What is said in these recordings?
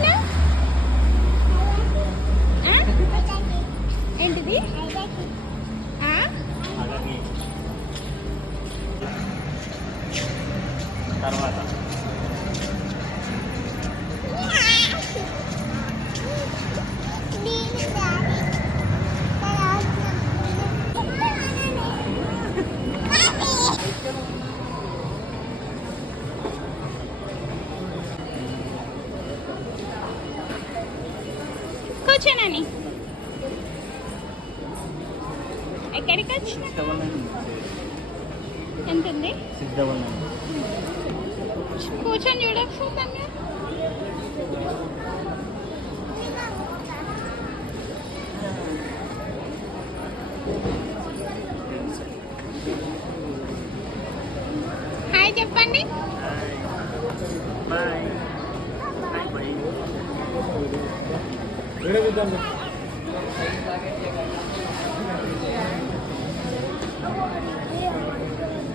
తెచ్చినావు? ఏంటిది? తర్వాత కూర్చోనని ఎక్కడికి వచ్చిన? ఎంత ఉంది? కూర్చొని చూడకపోతే హాయ్ చెప్పండి.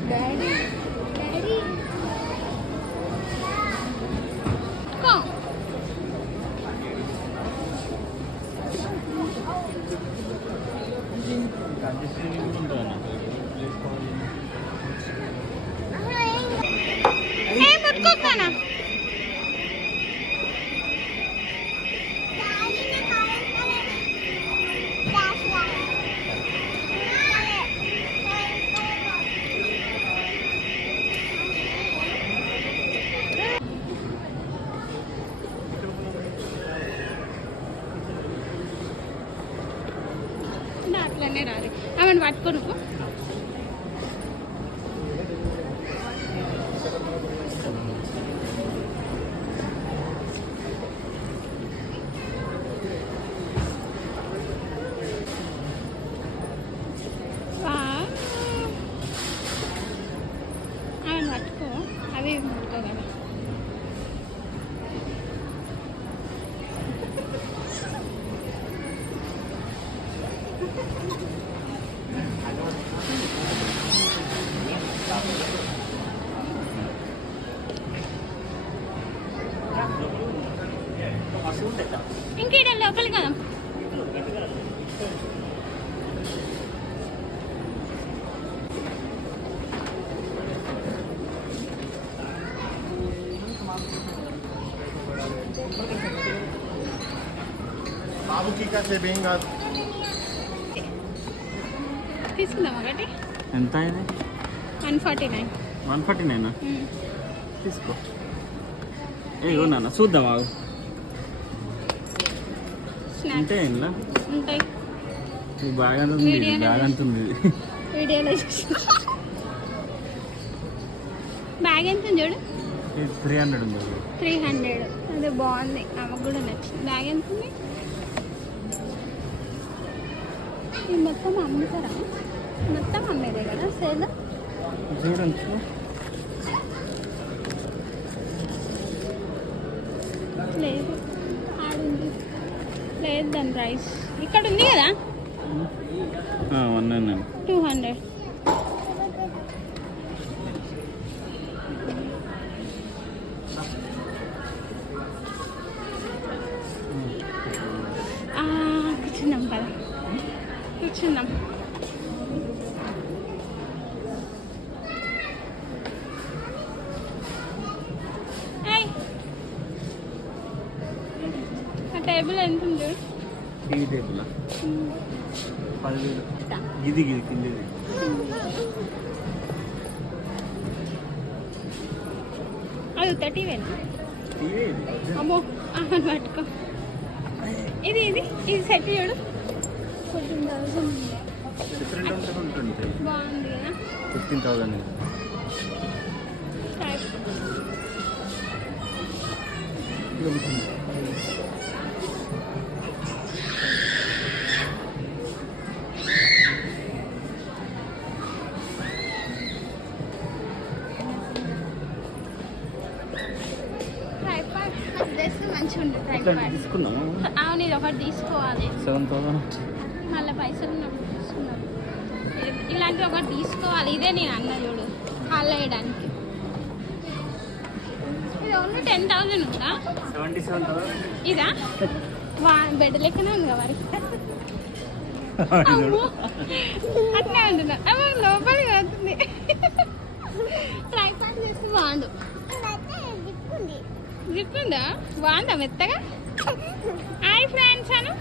డాడీ డాడీ ముట్టుకోనా? అట్లనే రాదు ఆమెను పట్టుకోను. ఆమెను పట్టుకో, అవి పట్టుకో కదా. ఇంకేడ లోపలి కదా. తీసుకుందాం ఒకటి. ఎంత అయింది? 149. 149 తీసుకో. ఏ నాన్న చూద్దాం ఆగు. అంటే ఇంట్లో ఉంటాయి. బాగా అంతుంది వీడియోలో బ్యాగ్ ఎంత చూడు. 300 ఉంది. 300 అదే బాగుంది, ఆమెకు కూడా నచ్చింది. బ్యాగ్ ఎంత ఉంది? ఇది మొత్తం అమ్ముతారా? మొత్తం అమ్మేదే కదా సేల్. చూడండి లేదు ఆడుంది, లేదు దాని ప్రైస్ ఇక్కడ ఉంది కదా. 200. కూర్చుందాం కదా, కూర్చుందాం. టేబుల్ ఎంత ఉంది? ఈ టేబుల్ 10,000. ఇది కిందది. అది 30,000. అమ్మో అమ్మని పట్టుకో. ఇది ఇది ఇది సెట్ చూడు. 14,000 బాగుంది కదా. 15,000. మంచిగా ఉంటుంది. తీసుకున్నాము. అవును ఇది ఒకటి తీసుకోవాలి. 7,000 మళ్ళీ పైసలు తీసుకున్నాం. ఇలాంటి ఒకటి తీసుకోవాలి. ఇదే నేను అన్న చూడు హాల్ వేయడానికి. ఇది ఓన్లీ 10,000 ఉందా? 77,000. ఇదా బెడ్ లెక్కనే ఉంది కదా మరి. అమ్మో, అట్లే అంటున్నా. అమ్మో, లోపలికి అవుతుంది. ట్రైపాడ్ చేసి బాగుండు. జిప్ ఉందా? బాగుందా మెత్తగా? హాయ్ ఫ్రెండ్స్ అను.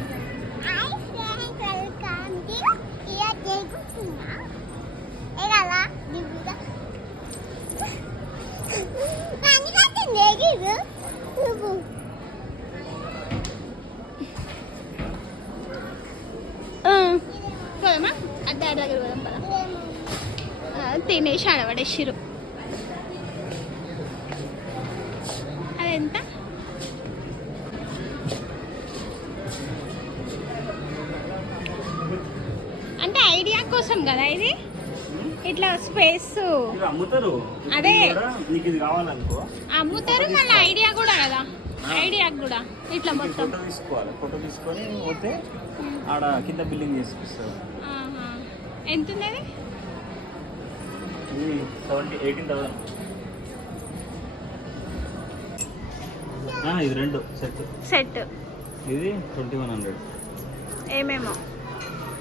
పోదామా అడ్డాడి దగ్గర పోదాం పదా. తినేసి ఆడబడేసిరు. అదెంత? అంటే ఐడియా కోసం కదా ఇది, ఇట్లా స్పేస్ అమ్ముతారు. అదే నీకు ఇది కావాలనుకో అమ్ముతారు. మళ్ళీ ఐడియా కూడా కదా, ఐడియా కూడా ఇట్లా మొత్తం ఫోటో తీసుకోవాలి. ఫోటో తీసుకొని పోతే ఆడ కింద బిల్లింగ్ చేసుకొస్తారు. ఆహా. ఎంత ఉంది అది? ఇది 18,000. ఇది 2 సెట్. ఇది 2100. ఏమేమో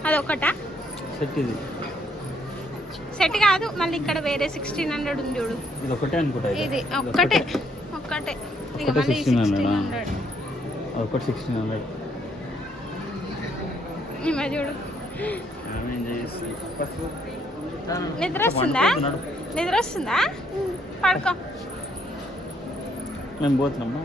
అదొకటా సెట్? ఇది సెట్ కాదు, మళ్ళీ ఇక్కడ వేరే 1600 ఉంది చూడు. ఇది ఒకటే అనుకుంటా. ఇది ఒక్కటే ఇక మళ్ళీ 1600. ఒకటి 1600. ఈమె చూడు. నిద్ర వస్తుందా? పడుకో. మేము పోతున్నామ్మా.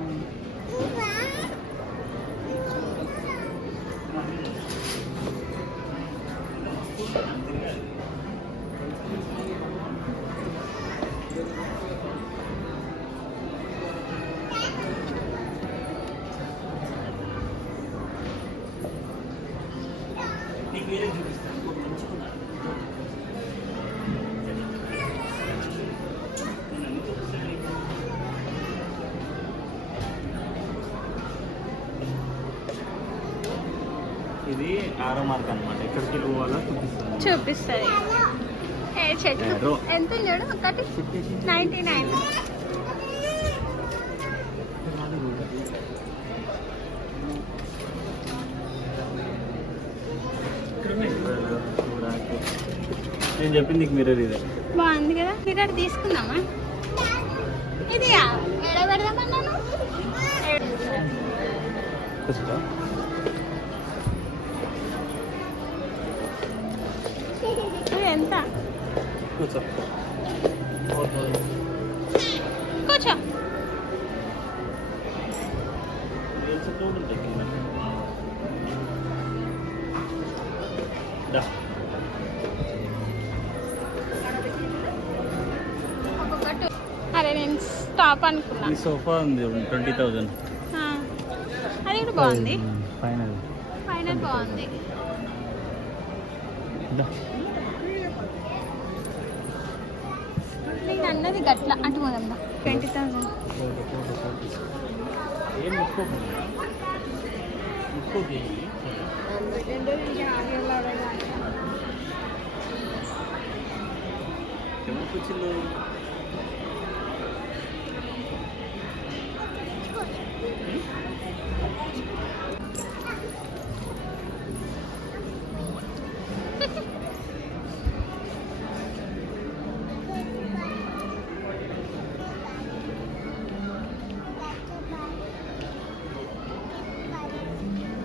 ఇది 6వ మార్క్ అనమాట. ఎక్కడికి పోవాలో చూపిస్తుంది. ఏ చెట్టు ఎంత చూడు, ఒకటి 99. నేను చెప్పింది నీకు మిర్రర్ ఇదే బాగుంది కదా. మిర్రర్ తీసుకుందామా? ఇది ఎడ పెడదామన్నాను. ఎంత? కూర్చో. అరే నేను స్టాప్ అనుకున్నా. ఈ సోఫా ఉంది 20,000. అది కూడా బాగుంది. ఫైనల్ బాగుంది. నేను అన్నది గట్ల అటు పోదమ్మా. 20,000.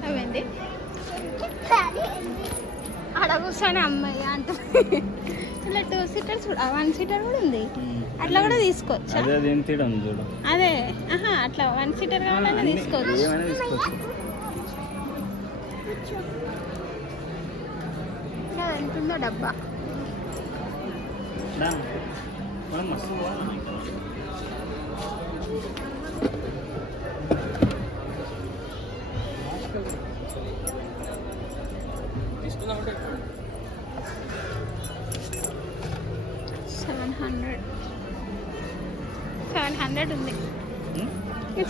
అవండి ఆడ కూర్చొని అమ్మాయి అంటుంది. ఇలా 2 సీటర్స్ కూడా, 1 సీటర్ కూడా ఉంది. అట్లా కూడా తీసుకోవచ్చు. అదే అట్లా 1 సీటర్ కావాలన్నా తీసుకోవచ్చు. ఎంతుందో డబ్బా. $700 ఉంది.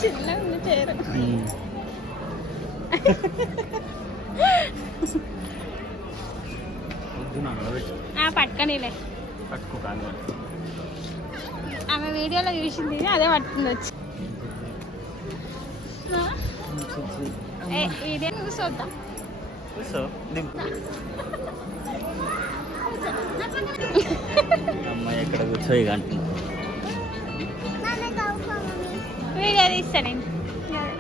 చిన్నగా ఉంది చీర. పట్టుకనిలే. ఆమె వీడియోలో చూసింది, అదే పట్టుకుంది వచ్చి. ఇదే కూర్చోద్దాం. సో అమ్మాయి ఎక్కడ కూర్చో ఇక అంటున్నా. వీడియో తీస్తా నేను.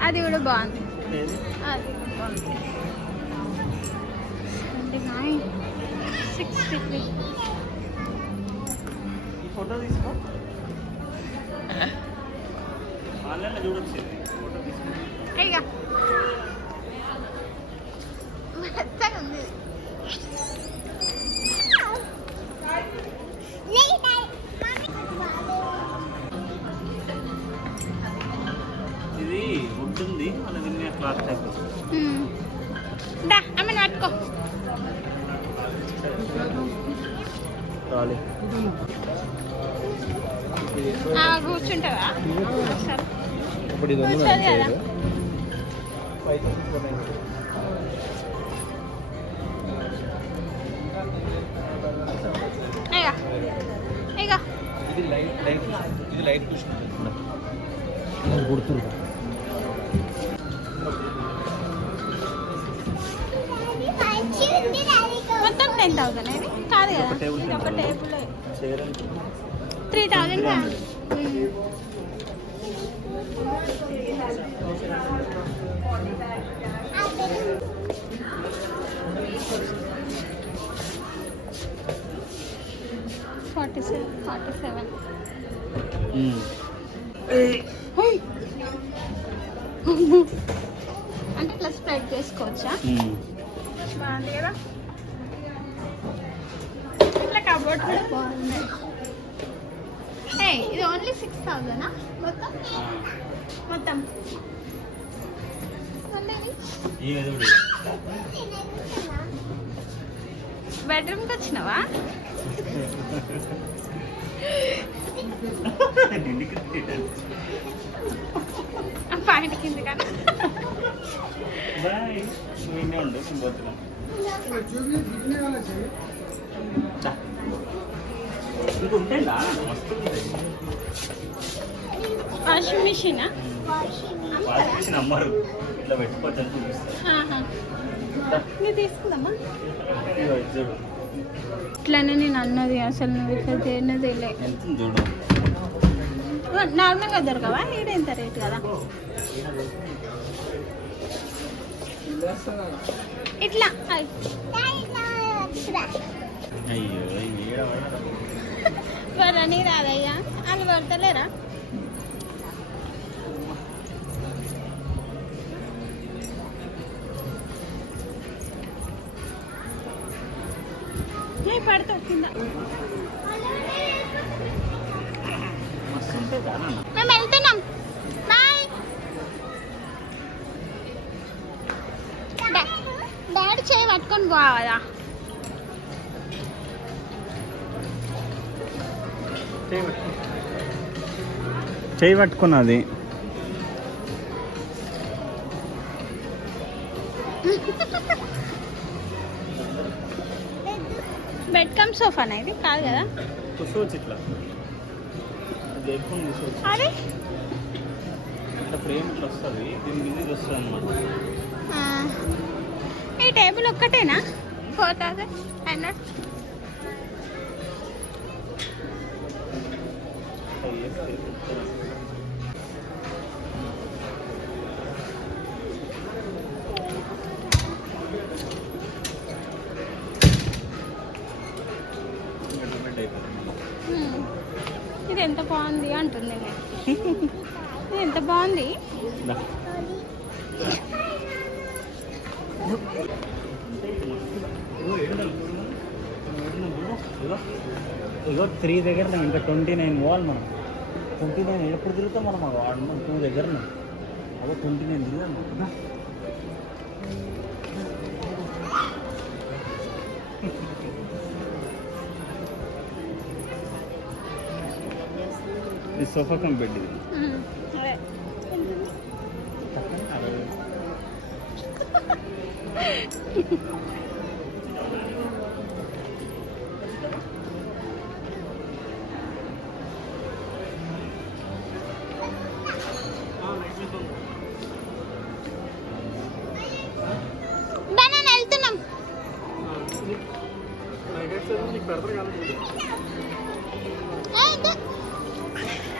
అది కూడా బాగుంది. అది బాగుంది. 63. ఈ ఫోటో తీసుకో, ఆన్లైన్లో చూడొచ్చు. ఫోటో తీసుకో. ఇక మెత్తగా ఉంది. ఇది వుడ్ ఉంది, మన విన్నే క్లాత్ టైప్. దా అమ్మ నాటుకో. రాలే కూర్చుంటావా? ఇప్పుడు ఇది కూర్చోదు కదా. ఇక ఇది లైట్ గుర్తుంది. మొత్తం 10,000 ఇది కాదు కదా. ఇది ఒక టేబుల్ 3,000. 47. అంటే ఇట్లా స్ప్రెడ్ చేసుకోవచ్చా? బాగుంది కదా. ఇట్లా కబోర్డ్ కూడా బాగుంది. ఇది ఓన్లీ 6,000 మొత్తం. బెడ్రూమ్కి వచ్చినావా? పాయింట్ కింద కదా. వాషింగ్ మిషనా? అమ్మారు ఇట్లా పెట్టుకోవచ్చు. నువ్వు తీసుకుందామా? ఇట్లానే నేను అన్నది. అసలు నువ్వు ఇట్లా చేయనది చూడు. నార్మల్గా దొరకవా? ఈడ ఎంత రేట్ కదా. ఇట్లా అయ్యో వరని రాదయ్యా. వాళ్ళు పడతలేరా? పడతావు కింద. మేము వెళ్తున్నాం. బాయ్. డాడీ చేయి పట్టుకొని పోవాలా? చేయి పట్టుకున్నది. బెడ్ కమ్ సోఫానా ఇది? కాదు కదా. కూర్చోవచ్చు ఇట్లా. అరే ఇట్లా ఫ్రేమ్ ఇట్లా వస్తుంది, దీని మీద ఇది వస్తుంది అన్నమాట. ఈ టేబుల్ ఒక్కటేనా? 4,500. ఇది ఎంత బాగుంది అంటుంది. ఇది ఎంత బాగుంది. ఇగో 3 దగ్గర ఇంకా 29 పోవాలి మనం. 29 ఎప్పుడు తిరుగుతాం మనం? 2 దగ్గర అదో 29 తిరిగాను. ఈ సోఫా కమ్ బెడ్ ఇది.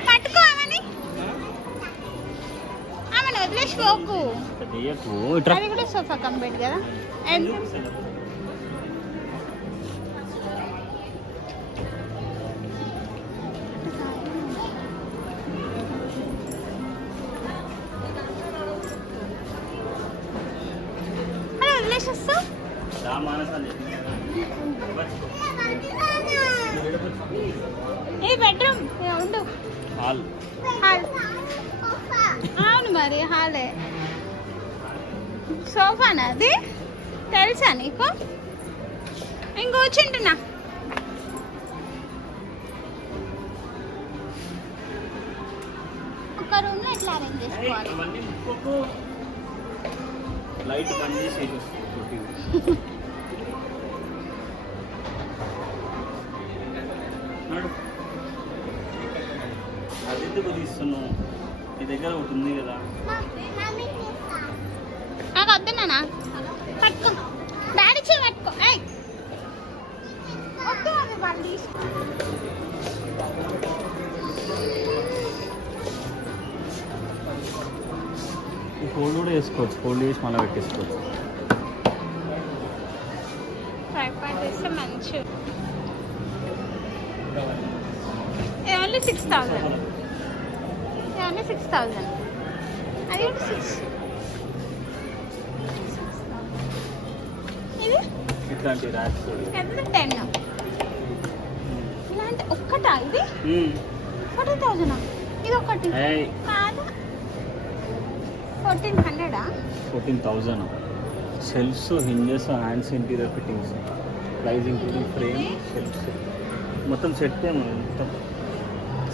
పట్టుకో ఆమెని, ఆమెను వదిలేసి పోకు. అది కూడా సోఫా కంపెనీ కదా. వదిలేసి వస్తావు. ఏ బెడ్రూమ్ ఉండు. హాల్. అవును మరి హాలే. సోఫానా అది? తెలుసా నీకు? నేను కూర్చుంటున్నా. ఒక రూమ్లో ఎట్లా అరేంజ్ చేసుకోవాలి? లైట్ బంద్ చేసి అది ఎందుకు తీస్తున్నావు? నీ దగ్గర ఒకటి ఉంది కదా. నాకు వద్దునా, పట్టుకో డాడీ చే పట్టుకో. వద్దు అది వాళ్ళు తీసుకో. ఫోల్డ్ కూడా వేసుకోవచ్చు, ఫోల్డ్ చేసి మళ్ళీ పెట్టేసుకోవచ్చు. ట్రైపాడ్ చేస్తే మంచి. ఓన్లీ 6,000. ఓన్లీ 6,000. అది కూడా 6. ఇది ఇట్లాంటి ర్యాక్స్ ఎంత? 10. ఇలాంటి ఒక్కటా ఇది? 40,000. ఇది ఒకటి కాదు, 1,400. 14,000. Shelves, hinges, hands, interior fittings, price including frame, shelves, మొత్తం సెట్. మొత్తం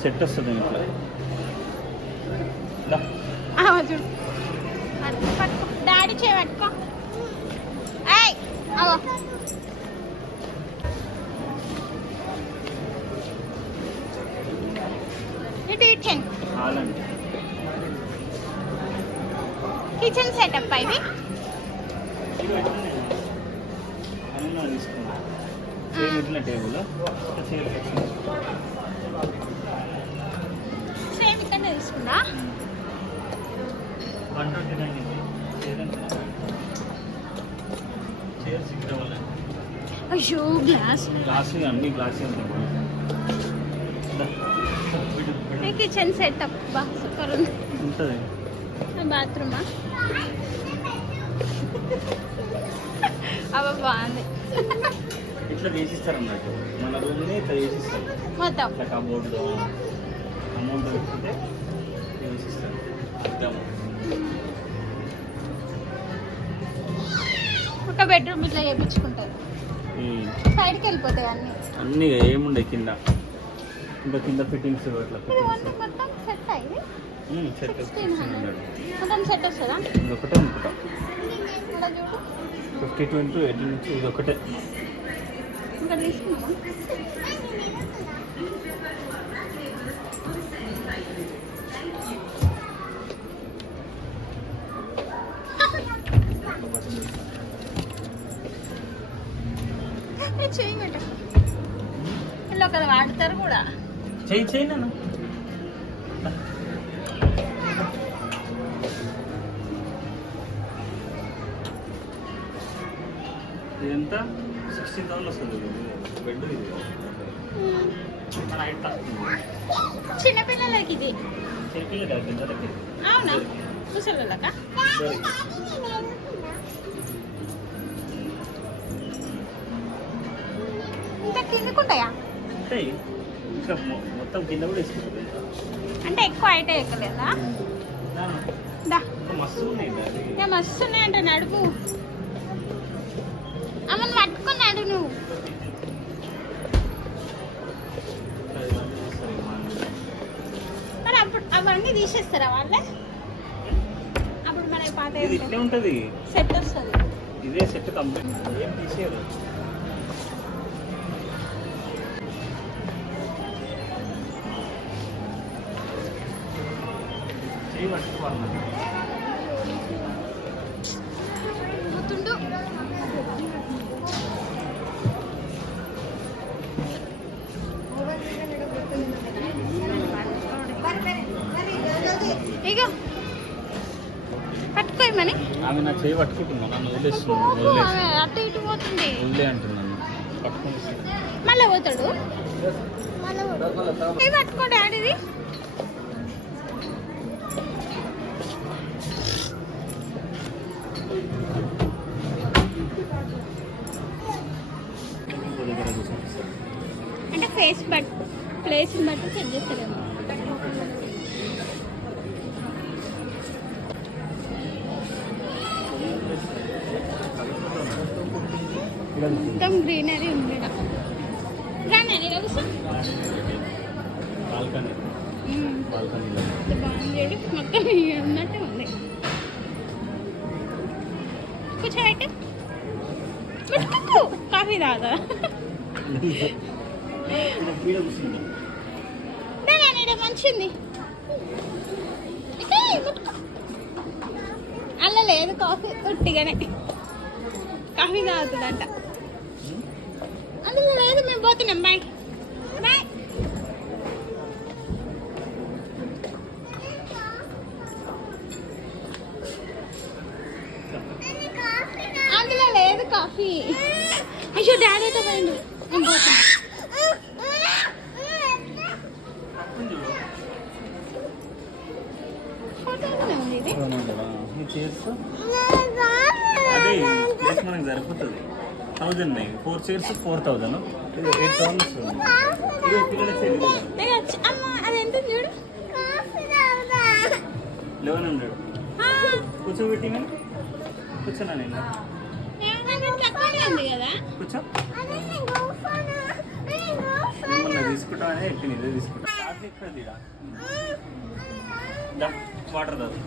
సెట్ వస్తుంది ఇంట్లో. చూడు పట్టుకో, డాడీ చే పట్టుకో. కిచెన్ కిచెన్ సెటప్ ఇది. ఇట్లా టేబుల్ సేమ్ ఇక్కడ తీసుకున్నా. 129. అయ్యో గ్లాస్ అన్ని గ్లాస్ కిచెన్ సెటప్ బాగా సూపర్ ఉంది. ఉంటుంది. బాత్రూమా? అబ్బా బాగుంది. ఇట్లా చేసిస్తారు అన్నట్టు, మన రూమ్ని ఇట్లా చేసిస్తారు మొత్తం. ఇట్లా కబోర్డ్లో అమౌంట్ పెట్టుకుంటే చేసిస్తారు. ఒక బెడ్రూమ్ ఇట్లా చేయించుకుంటారు. సైడ్కి వెళ్ళిపోతాయి అన్ని. అన్నీ ఏముండే కింద, ఇంకా కింద ఫిట్టింగ్స్ అట్లా మొత్తం సెట్ అయ్యి సెట్ 1,600 మొత్తం సెట్ వస్తుందా? ఇదొకటే అనుకుంటా. 52 into 18 నుంచి ఇదొకటే. ఇంకా తీసుకున్నాం. చెయ్యి పెట్ట ఇలా కదా వాడతారు కూడా. చెయ్యి నన్ను. ఇదంతా 16,000 వస్తుంది బెడ్. ఇది చిన్నపిల్లలకి ఇది. చిన్నపిల్లలు కదా, పెద్దలకి. అవునా? ముసలిళ్ళకా? ఇంకా కిందకుంటాయా? ఉంటాయి, ఇంకా మొత్తం కింద కూడా ఇస్తుంది. అంటే ఎక్కువ అయితే ఎక్కలేదా? మస్తు ఉన్నాయి. మస్తు ఉన్నాయంటే నడుపు అమ్మని పట్టుకున్నాడు నువ్వు. మరి అప్పుడు అవన్నీ తీసేస్తారా వాళ్ళే? అప్పుడు మన పాత ఇట్లే ఉంటుంది, సెట్ వస్తుంది. ఇదే సెట్ కంప్లీట్. ఏం తీసేయరు. చేయి పట్టుకోవాలి. పట్టుకోమని ఆమె నా చేయి పట్టుకుంటున్నాను, నన్ను వదిలేస్తుంది, వదిలేసి అటు ఇటు పోతుంది. వదిలే అంటున్నాను, పట్టుకుంటుంది. మళ్ళీ పోతాడు. చేయి పట్టుకో డాడీది. అంటే ఫేస్ బట్ ప్లేస్ బట్టి సెట్ చేస్తారేమో. మొత్తం గ్రీనరీ ఉంది ఈడ. రానా నేను కూర్చో. బాల్కనీ, బాల్కనీలో బాగుంది మొత్తం ఉన్నట్టే ఉంది. కూర్చోబెట్టు. పెట్టుకో కాఫీ తాగా. మంచింది అలా లేదు కాఫీ ఉట్టిగానే కాఫీ తాగుతుందంట. అందులో లేదు, మేము పోతున్నాం. Bye bye. అందులో లేదు కాఫీ. అయ్యో డాడీతో పోయిండు. నేను పోతున్నా. అదే ప్లేస్ మనకి సరిపోతుంది. 1000 4 చైర్స్ 4000, 8000 అదెంత చూడు. 1100 కూర్చోబెట్టి నేను కూర్చున్నా. నేను ఉంది కదా కూర్చో. మిమ్మల్ని తీసుకుంటామని ఎక్కి ఇదే తీసుకుంటా. వాటర్ తాగు.